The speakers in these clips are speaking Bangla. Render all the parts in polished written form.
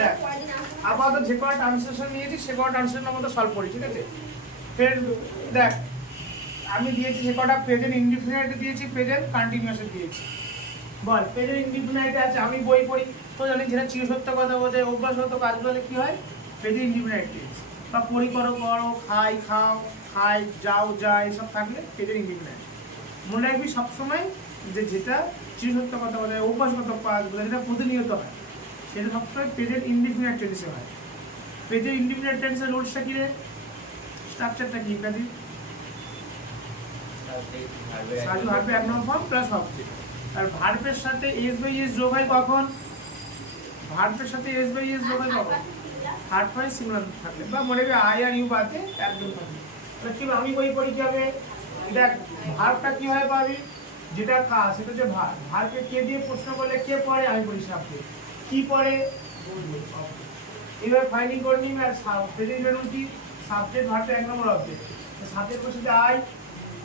দেখ আপাতত যে কটা ট্রান্সলেশন নিয়েছি সে কটা ট্রান্সলেশনের মধ্যে সলভ করি, ঠিক আছে? ফের দেখ আমি দিয়েছি যে কটা প্রেজেন্ট ইনডিফিনিট দিয়েছি, প্রেজেন্ট কন্টিনিউয়াস দিয়েছি। বল প্রেজেন্ট ইনডিফিনিট আছে, আমি বই পড়ি তো জানি যেটা চিরসত্য কথা বলতে অভ্যাসগত কাজ বলে কি হয় প্রেজেন্ট ইনডিফিনিট টেন্স, বা পড়ি করো করো, খাই খাও, খাই যাও যায়, এসব থাকলে প্রেজেন্ট ইনডিফিনিট। মনে রাখবি সবসময় যে যেটা চিরসত্য কথা বলে অভ্যাসগত কাজগুলো যেটা প্রতিনিয়ত হয় সেটা সবসময় প্রেজেন্ট ইনডিফিনিট টেন্সে হয়। প্রেজেন্ট ইনডিফিনিট টেন্সের রুলসটা কি রে, স্ট্রাকচারটা কি ইংরাজি? সাজু ভার্বে এক নম্বর ফর্ম প্লাস অবজেক্ট। আর ভার্বের সাথে এস বাই এস যোগ হয় কখন? ভার্বের সাথে এস বাই এস যোগ হয় কখন? থার্ড পার্সন সিঙ্গুলার থাকলে, বা মনে রাখবে আই আর ইউ বাদে একজন থাকলে। তাহলে কি আমি বই পড়ি কি হবে? দেখ ভার্বটা কি হয় পাবি, যেটা কাজ সেটা হচ্ছে ভার্ব। ভার্বকে কে দিয়ে প্রশ্ন করলে কে পড়ে, আমি বলি সাবজেক্ট। কি পড়ে? এবার ফাইন্ডিং করে নিই আর প্রেজেন্ট ভেরিয়েবল কি সাবজেক্ট, ভার্বটা এক নম্বর অবজেক্ট। সাবজেক্ট বসে আই,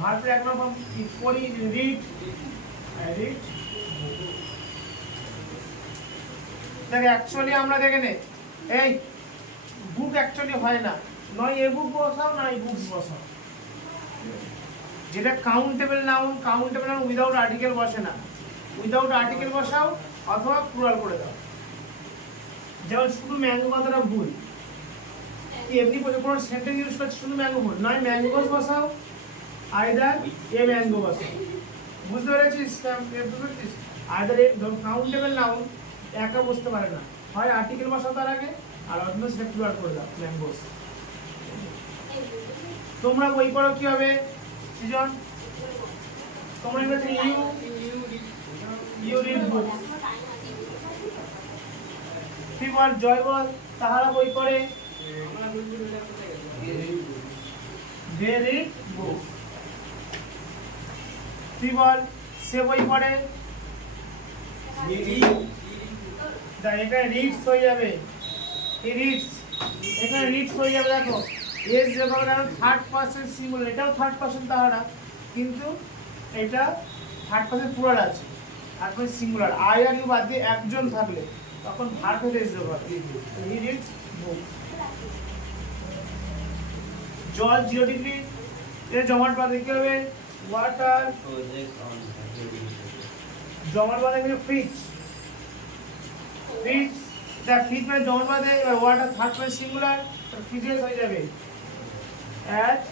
ভার্বের এক নম্বর কি পড়ি, রিড। রিড দেখ অ্যাকচুয়ালি আমরা দেখে নে এই বুক অ্যাকচুয়ালি হয় না, নয় এ বুক বসাও না এই বুক বসাও। যেটা countable noun, countable noun without article বসে না, উইদাউট আর্টিকেল বসাও অথবা প্লুরাল করে দাও। যেমন শুধু ম্যাঙ্গো কথাটা ভুল, এমনি বলে কোনো সেন্টেন্স ইউজ করছে শুধু ম্যাঙ্গো ভুল, নয় ম্যাঙ্গোস বসাও আইদার এ ম্যাঙ্গো বসাও। বুঝতে পেরেছিস? আইদার কাউন্টেবল নাউন একা বসতে পারে না, হয় আর্টিকেল বসাও তার আগে আর অন্য সেটা প্লুরাল করে দাও ম্যাঙ্গোস। তোমরা বই পড়ো কি হবে সৃজন? তোমরা বলছো ইউ রিড বুক। তুই বল জয় বল তাহারা বই পড়ে, দে রিড বুক। তুই বল সে বই পড়ে, এখানে রিডস হয়ে যাবে, রিডস এখানে রিডস হয়ে যাবে। দেখো এস যেভাবে থার্ড পার্সন সিঙ্গুলার, এটাও থার্ড পার্সন তাহারা, কিন্তু এটা থার্ড পার্সন প্লুরাল আছে, থার্ড পার্সন সিঙ্গুলার। আই আর ইউ বাদ দিয়ে একজন থাকলে তখন ভার্ব হতে এস ব্যবহার, হি রিডস বুক। জল 0 ডিগ্রি এর জমাট বাঁধে কি হবে? ওয়াটার। জমাট বাঁধে মানে ফ্রিজ, ফ্রিজ দেখ ফ্রিজ মানে জমাট বাঁধে, water third person singular, freezes হয়ে যাবে at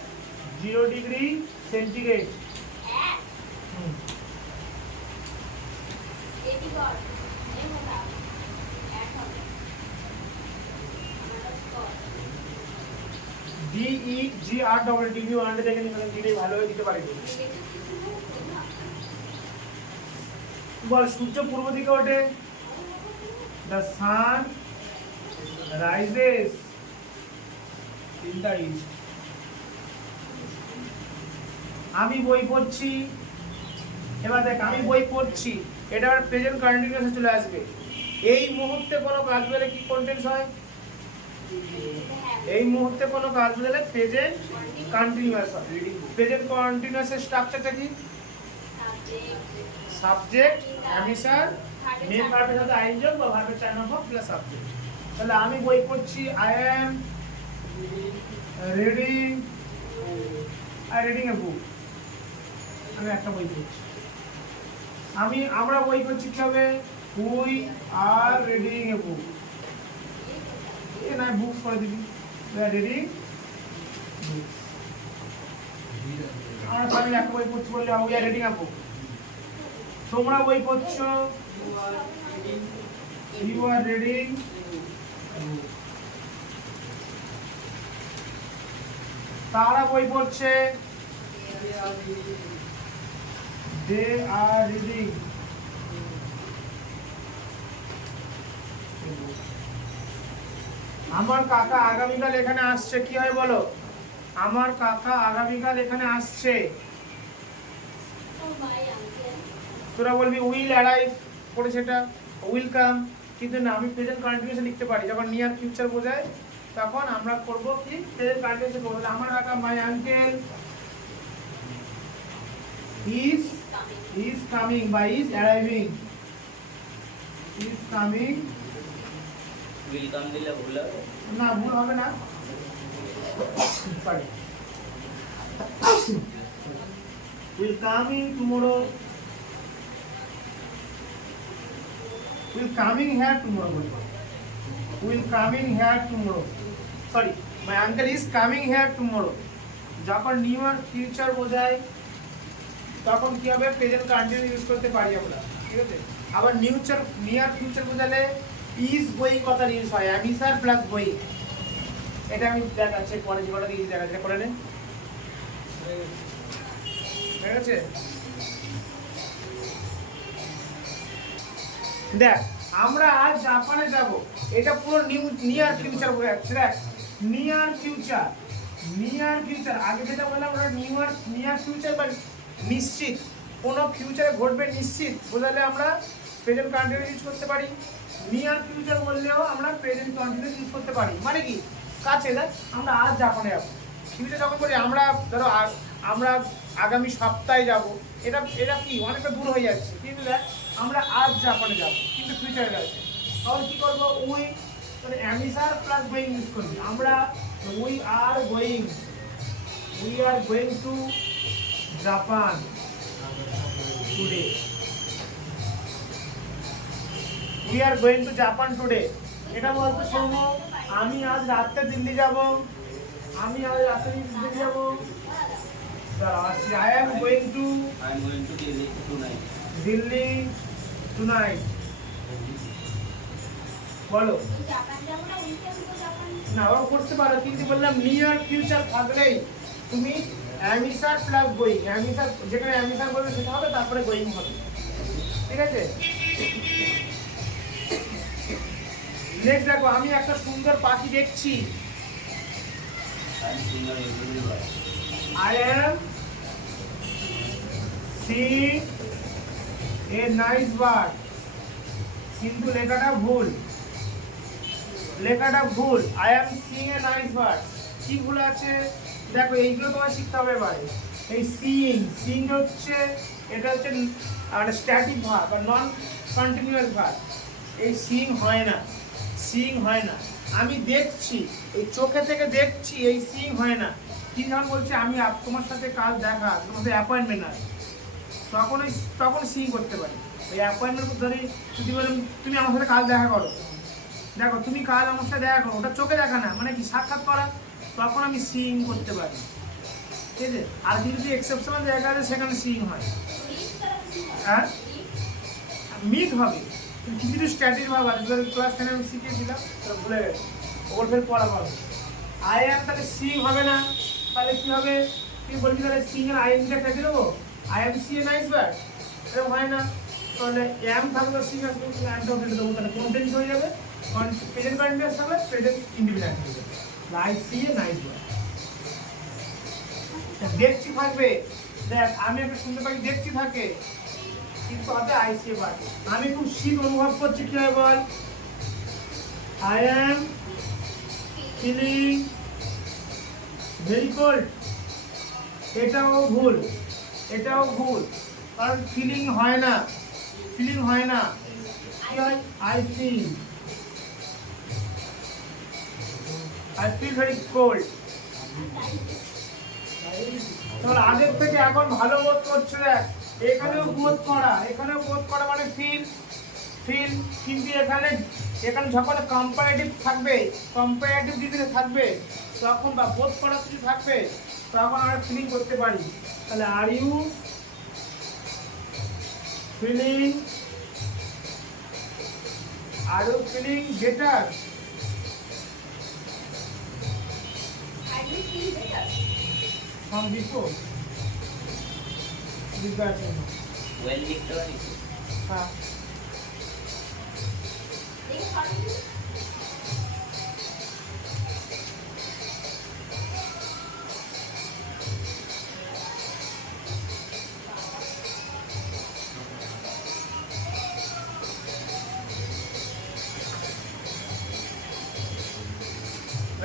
0 degree centigrade. DEGR degree ওয়ানটা দেখে নিন, দিলে ভালোভাবে দিতে পারি। বল সূর্য পূর্ব দিকে ওঠে, the sun rises in the east। আমি বই পড়ছি, এবার দেখ আমি বই পড়ছি, এটা আবার প্রেজেন্ট কন্টিনিউয়াসে চলে আসবে। এই মুহূর্তে কোনো কাজ বলে কি কন্টেন্স হয়? এই মুহূর্তে কোনো কাজ বলে প্রেজেন্ট কন্টিনিউয়াস হয়। প্রেজেন্ট কন্টিনিউয়াসের স্ট্রাকচারটা কি? সাবজেক্ট অ্যামিসার মেন ভার্বের সাথে আইন যোগ বা ভার্বের 4 নম্বর প্লাস সাবজেক্ট। তাহলে আমি বই পড়ছি, I am reading, I reading a book. আমি একটা বই পড়ছি, আমরা বই পড়ছি কি হবে? উই আর রিডিং এ বুক। এ না বুকস করে দিবি, উই আর রিডিং বুকস। আমরা সবাই একটা বই পড়ছি বললে উই আর রিডিং এ বুক। তোমরা বই পড়ছো, ইউ আর রিডিং বুক। তারা বই পড়ছে, দে আর রিডিং। আমার কাকা আগামীকাল এখানে আসছে, কি হয় বলো? আমার কাকা আগামীকাল এখানে আসছে। তোরা বলবি উইল অ্যারাইভ করে, সেটা উইল কাম, কিন্তু না আমি প্রেজেন্ট কন্টিনিউয়াসে লিখতে পারি। যখন নিয়ার ফিউচার বোঝায় তখন আমরা করব কি প্রেজেন্ট কন্টিনিউয়াসে করব। আমার কাকা মাই আঙ্কেল is coming বা is arriving, is coming welcome দিলে ভুল হবে না, ভুল হবে না। Sorry, will coming tomorrow, will coming here tomorrow বলবো, will coming here tomorrow, sorry my uncle is coming here tomorrow. যখন নিয়ার ফিউচার বোঝায় তখন কি হবে, প্রেজেন্ট কন্টিনিউয়াস ইউজ করতে পারি আমরা, ঠিক আছে। আবার নিয়ার ফিউচার বোঝালে ইজ গোয়িং কথা ইউজ হয়, আমি স্যার প্লাস গোয়িং। এটা আমি দেখাচ্ছি পরে, যে কটা দিয়ে দেখাচ্ছি করে নেন, ঠিক আছে। দেখ আমরা আজ জাপানে যাব, এটা পুরো নিয়ার ফিউচার বোঝাচ্ছে। দেখ নিয়ার ফিউচার, নিয়ার ফিউচার আগে যেটা বললাম ওটা নিয়ার ফিউচার বা নিশ্চিত, কোনো ফিউচারে ঘটবে নিশ্চিত বোঝালে আমরা প্রেজেন্ট কন্টিনিউয়াস ইউজ করতে পারি। নিয়ার ফিউচার বললেও আমরা প্রেজেন্ট কন্টিনিউয়াস ইউজ করতে পারি। মানে কি কাছে, দেখ আমরা আজ জাপানে যাবো, ফিউচার যখন বলি আমরা, ধরো আমরা আগামী সপ্তাহে যাব, এটা এটা কি অনেকটা দূর হয়ে যাচ্ছে, কিন্তু দেখ আমরা আজ জাপানে যাব কিন্তু ফিউচারে যাচ্ছে, তখন কি করবো, উই তাহলে অ্যামিসার প্লাস গোয়িং ইউজ করবি। আমরা we are going to Japan today, we are going to Japan today. এটা বলতে শোনো, আমি আজ রাতে দিল্লি যাব, আমি আজ রাতে দিল্লি যাব, I am going to Delhi tonight. বলো না, ওরা করতে পারো, কিন্তু বললাম নিয়ার ফিউচার থাকলেই তুমি অ্যামিসার প্লাস গোয়িং, অ্যামিসার যেখানে অ্যামিসার বলবে সেটা হবে, তারপরে গোয়িং হবে, ঠিক আছে। নেক্সট দেখো, আমি একটা সুন্দর পাখি দেখছি, I am seeing a nice bird, কিন্তু লেখাটা ভুল, লেখাটা ভুল। I am seeing a nice bird, কি ভুল আছে দেখো, এইগুলো তোমার শিখতে হবে এবারে। এই সিইং হচ্ছে, এটা হচ্ছে স্ট্যাটিক ভার্ব বা নন কন্টিনিউয়াস ভার্ব। এই সিইং হয় না, সিইং হয় না। আমি দেখছি, এই চোখে থেকে দেখছি, এই সিইং হয় না। কি যখন বলছে আমি তোমার সাথে কাল দেখা, তোমার সাথে অ্যাপয়েন্টমেন্ট আছে, তখন সিইং করতে পারি। ওই অ্যাপয়েন্টমেন্ট ধরে যদি বলেন তুমি আমার সাথে কাল দেখা করো, দেখো তুমি কাল আমার সাথে দেখা করো, ওটা চোখে দেখা না, মানে কি সাক্ষাৎ করা, তখন আমি সিইং করতে পারি, ঠিক আছে। আর যদি এক্সেপশনাল জায়গা আছে সেখানে সিইং হয়, হ্যাঁ মিট হবে। কিছু কিছু স্ট্যাটিক ভাব আছে, ক্লাস 10 আমি শিখিয়েছিলাম, ভুলে গেছি, ওর ফের পড়া হবে। আই এম তাহলে সিইং হবে না, তাহলে কি হবে, তুই বলবি তাহলে সিইং এর আইএনজিটা কেটে দেবো, I am see a nice bird, এরকম হয় না। তাহলে এম থাকবে সিইং আসবে, এমটাও কেটে দেবো, তাহলে কন্টেন্ট হয়ে যাবে, প্রেজেন্ট কন্টিনিউয়াস হবে, প্রেজেন্ট ইন্ডিপেন্ডেন্ট হয়ে যাবে, I see a nice bird. দেখছি থাকবে, দেখ আমি একটা সুন্দর পাখি দেখছি থাকে, কিন্তু হবে আই সি এ বার্ড। আমি খুব শীত অনুভব করছি, কি হয় বল, I am feeling very cold, এটাও ভুল, এটাও ভুল, কারণ ফিলিং হয় না, ফিলিং হয় না, কি হয়, আই ফিল ভেরি কোল্ড। তোমার আগের থেকে এখন ভালো বোধ করছো, দেখ এখানেও বোধ করা, এখানেও বোধ করা মানে ফিল, কিন্তু এখানে যখন কম্পারেটিভ থাকবে, কম্পারেটিভ যদি থাকবে তখন, বা বোধ করা কিছু থাকবে, তখন আমরা ফিলিং করতে পারি। তাহলে are you feeling better, from before, well লিখতে পারি, হ্যাঁ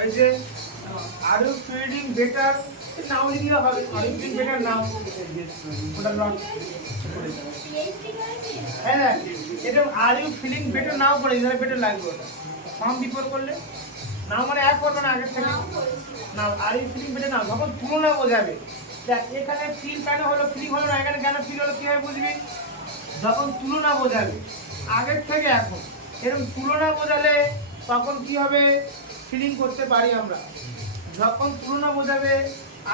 এই যে are you feeling better, now লিখলে হবে, are you feeling better now, ওটা নট, হ্যাঁ এটা are you feeling better now পড়ে, এখানে বেটার লাগবে ওটা, সাম বিফোর করলে নাও মানে এক করবে না আগের থেকে না। আর এই ফিলিং পেটে না যখন তুলনা বোঝাবে, দেখ এখানে ফিল কেন হলো, ফিলিং হলো না, এখানে কেন ফিল হলো, কীভাবে বুঝবি? যখন তুলনা বোঝাবে আগের থেকে এখন, এরকম তুলনা বোঝালে তখন কি হবে, ফিলিং করতে পারি আমরা। যখন তুলনা বোঝাবে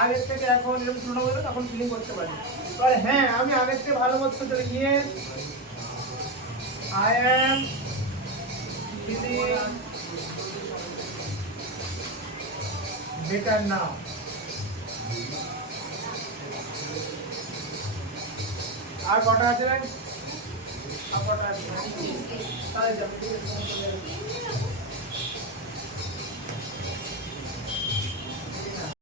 আগের থেকে এখন, এরকম তুলনা বোঝাবে তখন ফিলিং করতে পারি। তাহলে হ্যাঁ আমি আগের থেকে ভালো বলতে চলে, yes I am feeling better now. আর কটা আছে? আর কটা আছে? তাহলে যাবে।